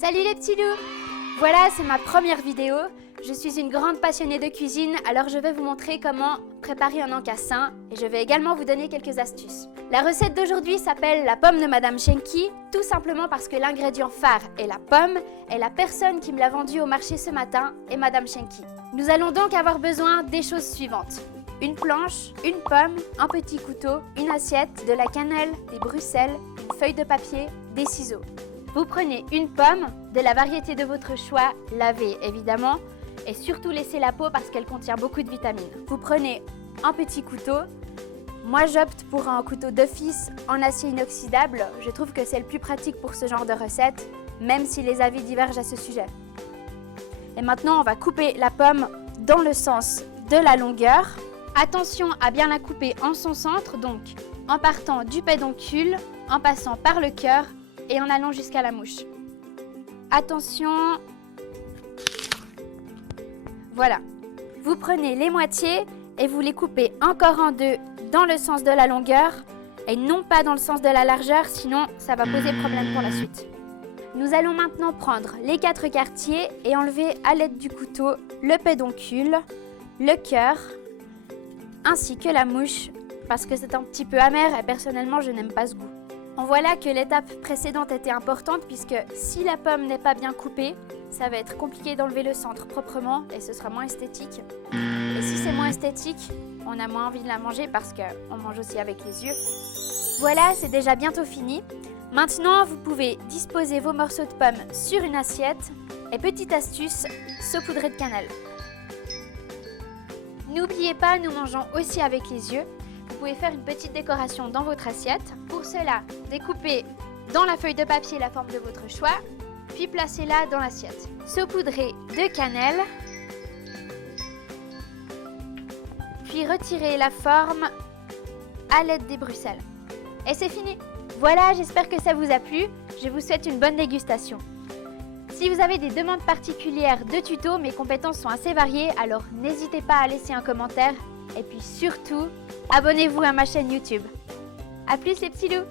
Salut les petits loups! Voilà, c'est ma première vidéo. Je suis une grande passionnée de cuisine, alors je vais vous montrer comment préparer un encas sain et je vais également vous donner quelques astuces. La recette d'aujourd'hui s'appelle la pomme de Madame Shenki, tout simplement parce que l'ingrédient phare est la pomme et la personne qui me l'a vendue au marché ce matin est Madame Shenki. Nous allons donc avoir besoin des choses suivantes. Une planche, une pomme, un petit couteau, une assiette, de la cannelle, des bruxelles, une feuille de papier, des ciseaux. Vous prenez une pomme, de la variété de votre choix, lavée évidemment, et surtout laissez la peau parce qu'elle contient beaucoup de vitamines. Vous prenez un petit couteau. Moi j'opte pour un couteau d'office en acier inoxydable. Je trouve que c'est le plus pratique pour ce genre de recette, même si les avis divergent à ce sujet. Et maintenant on va couper la pomme dans le sens de la longueur. Attention à bien la couper en son centre, donc en partant du pédoncule, en passant par le cœur et en allant jusqu'à la mouche. Attention. Voilà. Vous prenez les moitiés et vous les coupez encore en deux dans le sens de la longueur et non pas dans le sens de la largeur, sinon ça va poser problème pour la suite. Nous allons maintenant prendre les 4 quartiers et enlever à l'aide du couteau le pédoncule, le cœur, ainsi que la mouche, parce que c'est un petit peu amer et personnellement je n'aime pas ce goût. On voit là que l'étape précédente était importante puisque si la pomme n'est pas bien coupée, ça va être compliqué d'enlever le centre proprement et ce sera moins esthétique. Et si c'est moins esthétique, on a moins envie de la manger parce qu'on mange aussi avec les yeux. Voilà, c'est déjà bientôt fini. Maintenant, vous pouvez disposer vos morceaux de pommes sur une assiette et petite astuce, saupoudrer de cannelle. N'oubliez pas, nous mangeons aussi avec les yeux. Vous pouvez faire une petite décoration dans votre assiette. Pour cela, découpez dans la feuille de papier la forme de votre choix, puis placez-la dans l'assiette. Saupoudrez de cannelle, puis retirez la forme à l'aide des bruxelles. Et c'est fini! Voilà, j'espère que ça vous a plu. Je vous souhaite une bonne dégustation. Si vous avez des demandes particulières de tutos, mes compétences sont assez variées, alors n'hésitez pas à laisser un commentaire. Et puis surtout, abonnez-vous à ma chaîne YouTube. A plus les petits loups!